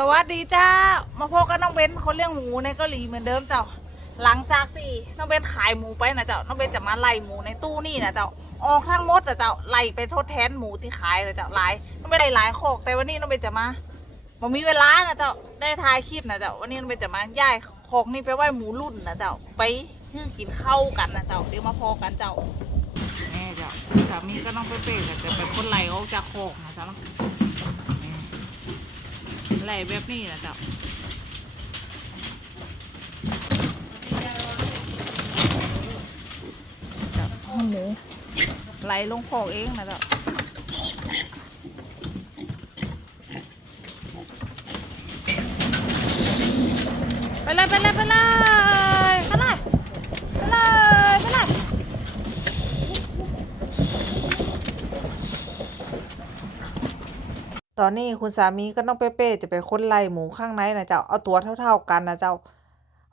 สวัสดีเจ้า มาพบกับน้องเบนคนเลี้ยงหมูในเกาหลีเหมือนเดิมเจ้า หลังจากที่น้องเบนขายหมูไปนะเจ้า น้องเบนจะมาไล่หมูในตู้นี่นะเจ้า ออกทั้งหมดนะเจ้า ไล่ไปทดแทนหมูที่ขายนะเจ้าหลายน้องเบนได้หลายโคกแต่วันนี้น้องเบนจะมาบ่มีเวลานะเจ้า ได้ถ่ายคลิปนะเจ้า วันนี้น้องเบนจะมาย้ายโคกนี่ไปไหว้หมูรุ่นนะเจ้า ไปกินข้าวกันนะเจ้า เดี๋ยวมาพอกันเจ้าแม่เจ้าสามีก็น้องเป้ๆก็จะเป็นคนไล่ออกจากโคกนะเจ้าเนาะ ไหลแบบนี้นะเจ้าเจ้าห้องหมูไหลลงคอกเองนะเจ้าไปเลยไปเลยไปเลยไปเลยไปเลยไปเลย ตอนนี้คุณสามีก็ต้องเป้ๆจะเป็นคนไล่หมูข้างในนะเจ้าเอาตัวเท่า ๆกันนะเจ้า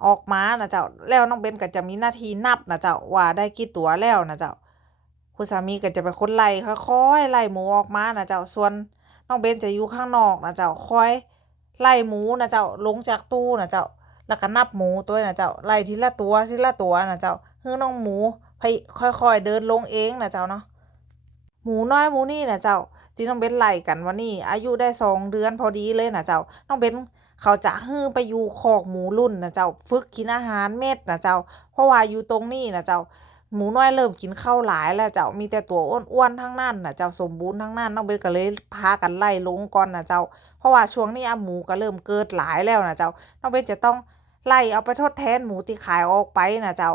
ออกมานะเจ้าแล้วน้องเบนก็จะมีหน้าที่นับนะเจ้าว่าได้กี่ตัวแล้วนะเจ้าคุณสามีก็จะเป็นคนไล่ค่อยๆไล่หมูออกมานะเจ้าส่วนน้องเบนจะอยู่ข้างนอกนะเจ้าคอยไล่หมูนะเจ้าลงจากตู้นะเจ้าแล้วก็นับหมูตัวนะเจ้าไล่ทีละตัวทีละตัวนะเจ้าเฮือน้องหมูค่อยๆเดินลงเองนะเจ้าเนาะ หมูน้อยหมูนี่นะเจ้าที่น้องเบนไล่กันวันนี้อายุได้สองเดือนพอดีเลยนะเจ้าน้องเบนเขาจะฮื้อไปอยู่คอกหมูรุ่นนะเจ้าฝึกกินอาหารเม็ดนะเจ้า เพราะว่าอยู่ตรงนี้นะเจ้าหมูน้อยเริ่มกินข้าวหลายแล้วเจ้ามีแต่ตัวอ้วนๆทั้งนั้นนะเจ้าสมบูรณ์ทั้งนั้นน้องเบนก็เลยพากันไล่ลงก่อนนะเจ้า เพราะว่าช่วงนี้อหมูก็เริ่มเกิดหลายแล้วนะเจ้าน้องเบนจะต้องไล่เอาไปทดแทนหมูที่ขายออกไปนะเจ้า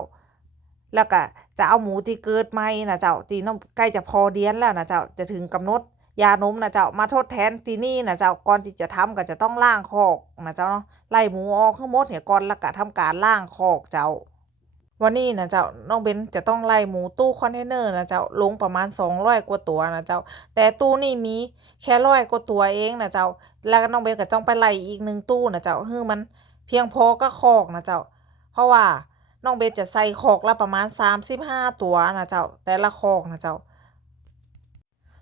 แล้วก็จะเอาหมูที่เกิดใหม่นะเจ้าตีน้องใกล้จะพอเดียนแล้วนะเจ้าจะถึงกำหนดยานมนะเจ้ามาทดแทนที่นี่นะเจ้าก่อนที่จะทำก็จะต้องล่างคอกนะเจ้าเนาะไล่หมูออกทั้งหมดเนี่ยก่อนแล้วก็ทำการล่างคอกเจ้า วันนี้นะเจ้าน้องเบนจะต้องไล่หมูตู้คอนเทนเนอร์นะเจ้าลงประมาณ200กว่าตัวนะเจ้า แต่ตู้นี่มีแค่ร้อยกว่าตัวเองนะเจ้า แล้วก็น้องเบนก็ต้องไปไล่อีกหนึ่งตู้นะเจ้าคือมันเพียงพอก็คอกนะเจ้า เพราะว่า น้องเบนจะใส่คอกละประมาณ35ตัวนะเจ้า แต่ละคอกนะเจ้า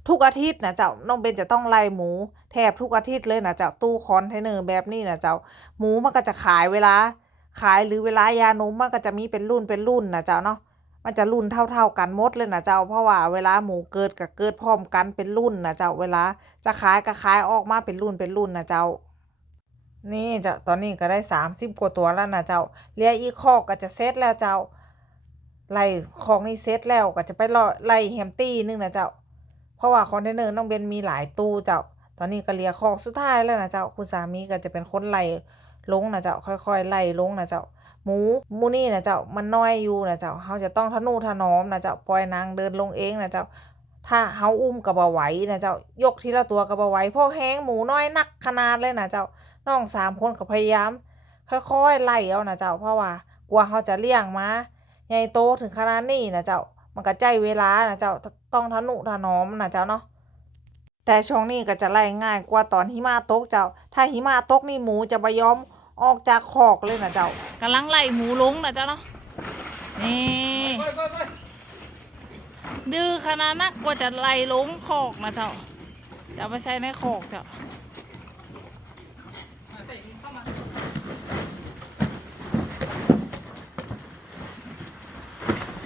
ทุกอาทิตย์นะเจ้า น้องเบนจะต้องไล่หมู แทบทุกอาทิตย์เลยนะเจ้า ตู้คอนเทนเนอร์แบบนี้นะเจ้า หมูมันก็จะขายเวลา ขายหรือเวลายานมมันก็จะมีเป็นรุ่นเป็นรุ่นนะเจ้าเนาะ มันจะรุ่นเท่า ๆกันหมดเลยนะเจ้า เพราะว่าเวลาหมูเกิดกับเกิดพร้อมกันเป็นรุ่นนะเจ้า เวลาจะขายก็ขายออกมาเป็นรุ่นเป็นรุ่นนะเจ้า นี่จ้าตอนนี้ก็ได้สามสิบกว่าตัวแล้วนะเจ้าเลืออีคอกก็จะเซตแล้วเจ้าไล่คอกนี่เซตแล้วก็จะไปรอไล่แฮมตี้นึงนะเจ้า เพราะว่าคอนเทนเนอร์น้องเบนมีหลายตู้เจ้า ตอนนี้ก็เลียคอกสุดท้ายแล้วนะเจ้าคุณสามีก็จะเป็นคนไล่ลงนะเจ้าค่อยๆไล่ลงนะเจ้าหมูมูนี่นะเจ้ามันน้อยอยู่นะเจ้าเขาจะต้องทะนุถนอมนะเจ้าปล่อยนางเดินลงเองนะเจ้า ถ้าเฮาอุ้มกับบ่ไหวนะเจ้ายกทีละตัวกับบ่ไหวพราะแห้งหมูน้อยนักขนาดเลยนะเจ้าน้องสามคนก็พยายาม ค่อยๆไล่เอานะเจ้าเพราะว่ากลัวเขาจะเลี้ยงมาใหญ่โตถึงขนาดนี้นะเจ้ามันก็ใจเวลานะเจ้าต้องทะนุถนอมนะเจ้าเนาะแต่ช่วงนี้ก็จะไล่ง่ายกว่าตอนหิมะตกเจ้า ถ้าหิมะตกนี่หมูจะบ่ยอมออกจากคอกเลยนะเจ้ากำลังไล่หมูลงนะเจ้าเนาะนี่ ดื้อขนาดนักกว่าจะไล่ลงคอกนะเจ้าจะไปใช้ในคอกเจ้า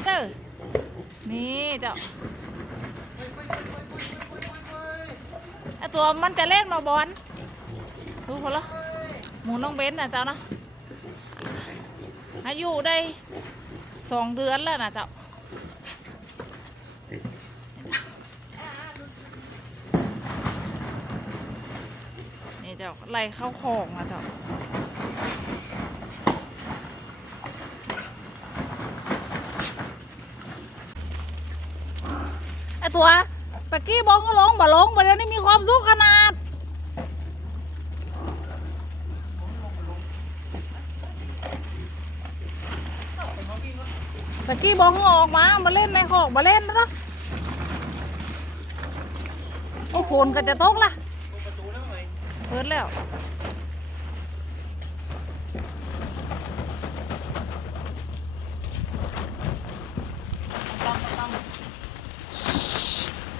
เด้อนี่เจ้าไอตัวมันจะเล่นมาบอลดูพอละหมูน้องเบนนะเจ้านะอายุได้สองเดือนแล้วนะเจ้า นี่เจ้าไล่เข้าคอกนะเจ้าไอตัวตะกี้บอกก็ลงบ่ลงบ่เดี๋ยวนี้มีความสุขขนาดตะกี้บอกให้ออกมามาเล่นในหอกมาเล่นนะเนาโอ้ฝนก็จะตกละ ปิดแล้ว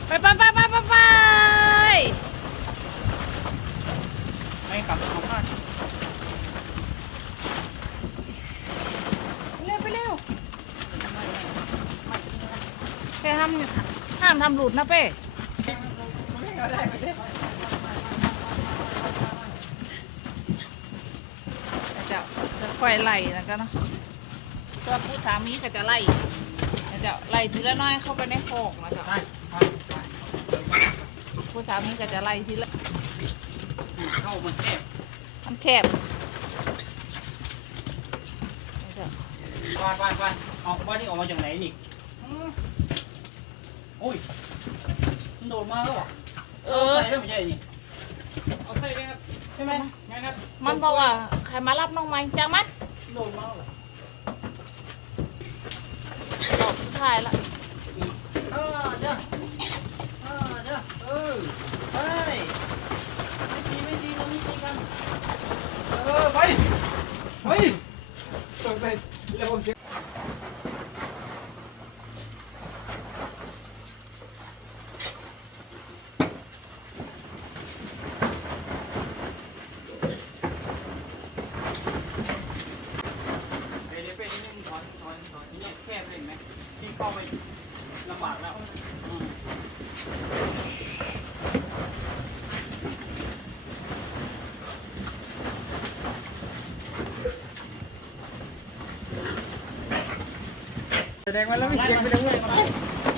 ไปไปไปไปไปไปไม่กลับมาบ้านเร็วไปเร็วเป้ห้ามห้ามทำหลุดนะเป้จะจะ ค่อยไล่นะก็เนาะส่วนผู้สามีก็จะไล่จะไล่ทีละน้อยเข้าไปในโคกนะจ๊ะผู้สามีก็จะไล่ทีละเข้ามันแคบมันแคบนะจ๊ะไปไปไปออกว่านี่ออกมาจากไหนนี่อืมโอ้ยมันโดดมาแล้วเหรอเออใส่แล้วไม่ใช่นี่เอาใส่เลยครับใช่ไหมงั้นครับ มันบอกว่าใครมารับน้องไหมจังมันโดดมาแล้วเหรอรอบสุดท้ายละเออเจ้าเออเจ้าเออไปไม่ตีไม่ตีเราไม่ตีกันเออไปไปตกใส่แล้วผมเสียเดี๋ยวเป็นนี่ถอนถอนถอนที่นี่แคบเลยไหมที่ เข้าไปลำบากแล้วแสดงว่าเราไม่เสียงไปเลยเว้ย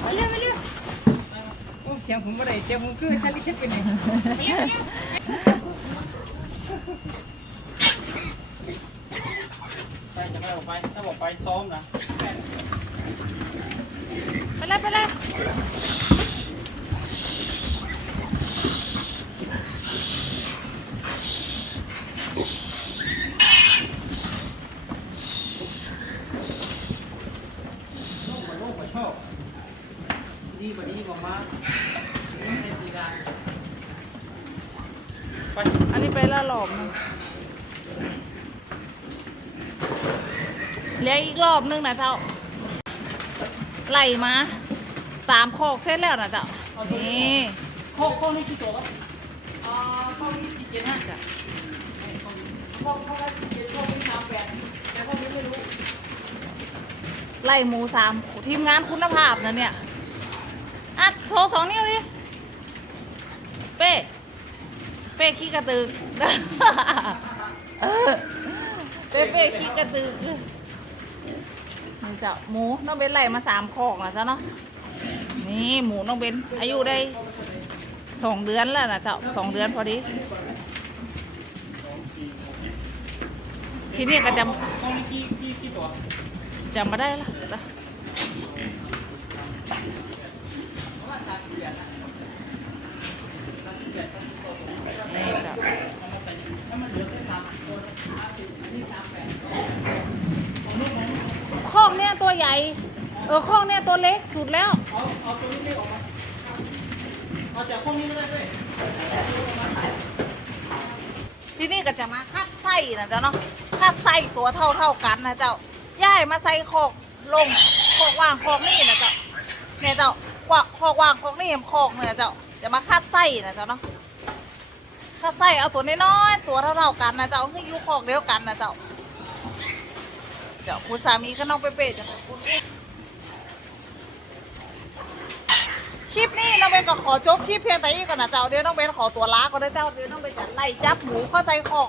ไปเร็วไปเร็วโอ้เสียงผมไม่ได้เสียงผมคือทะเลกันเนี่ยไปจะไม่ออกไปถ้าบอกไปซ้อมนะ ไปเลยไปเลยนี่ไปนี่บอกมาไปอันนี้ไปละรอบนึงเหลืออีกรอบนึงนะเจ้า ไล่มาสามโคอกเสร็จแล้วนะเจ้านี่ข้อข้อนี้กี่ตัวครับอ๋อข้อนี้สี่เจ็ดห้าจ้ะข้อข้อละสี่เจ็ดข้อนี้สามแปดแต่ข้อนี้ไม่รู้ไล่หมูสามทีมงานคุณภาพนะเนี่ยอะโชว์สองนิ้วดิเป้เป้ขี้กระตือเป้เป้ขี้กระตือ นี่จ้าหมูน้องเบนไล่มาสามคอกแล้วจ้ะเนาะนี่หมูน้องเบนอายุได้สองเดือนแล้วนะเจ้าสองเดือนพอดี ทีนี้ก็จข้อนี้กี่กี่กี่ตัวจำมาได้ละจ้ะนี่จ้ะคอกเนี่ยตัว ใหญ่ เออคอกเนี่ยตัวเล็กสุดแล้ว เอาเอาตัวนี้ไม่ออกมาเอาจากข้อนี้ไม่ได้ด้วยที่นี่ก็จะมาคัดไส้นะเจ้าเนาะคัดไส้ตัวเท่าเท่ากันนะเจ้าย่ายมาใส่คอกลงคอกว่างคอกนี่นะเจ้าเนี่ยเจ้าว่าคอกว่างคอกนี่คอกเนี่ยเจ้าจะมาคัดไส้นะเจ้าเนาะคัดไส้เอาตัวน้อยๆตัวเท่าเท่ากันนะเจ้าให้อยู่คอกเดียวกันนะเจ้า เจ้าคุณสามีก็น้องเป๊ะๆจะไปพูดคลิปนี้น้องเบนก็ขอจบคลิปเพียงแต่นี้ก่อนนะเจ้าเดี๋ยวน้องเบนขอตัวลาก่อนนะเจ้าเดี๋ยวน้องเบนจะไล่จับหมูเข้าใส่คอก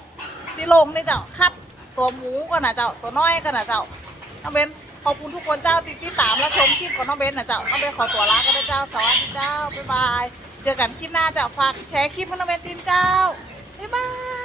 ที่ลงนี่เจ้าคัดตัวหมูก่อนนะเจ้าตัวน้อยก่อนนะเจ้าน้องเบนขอบคุณทุกคนเจ้าที่ติดตามและชมคลิปของน้องเบนนะเจ้าน้องเบนขอตัวลาก่อนนะเจ้าสวัสดีเจ้าบ๊ายบายเจอกันคลิปหน้าเจ้าฝากแชร์คลิปให้น้องเบนจิมเจ้าบ๊ายบาย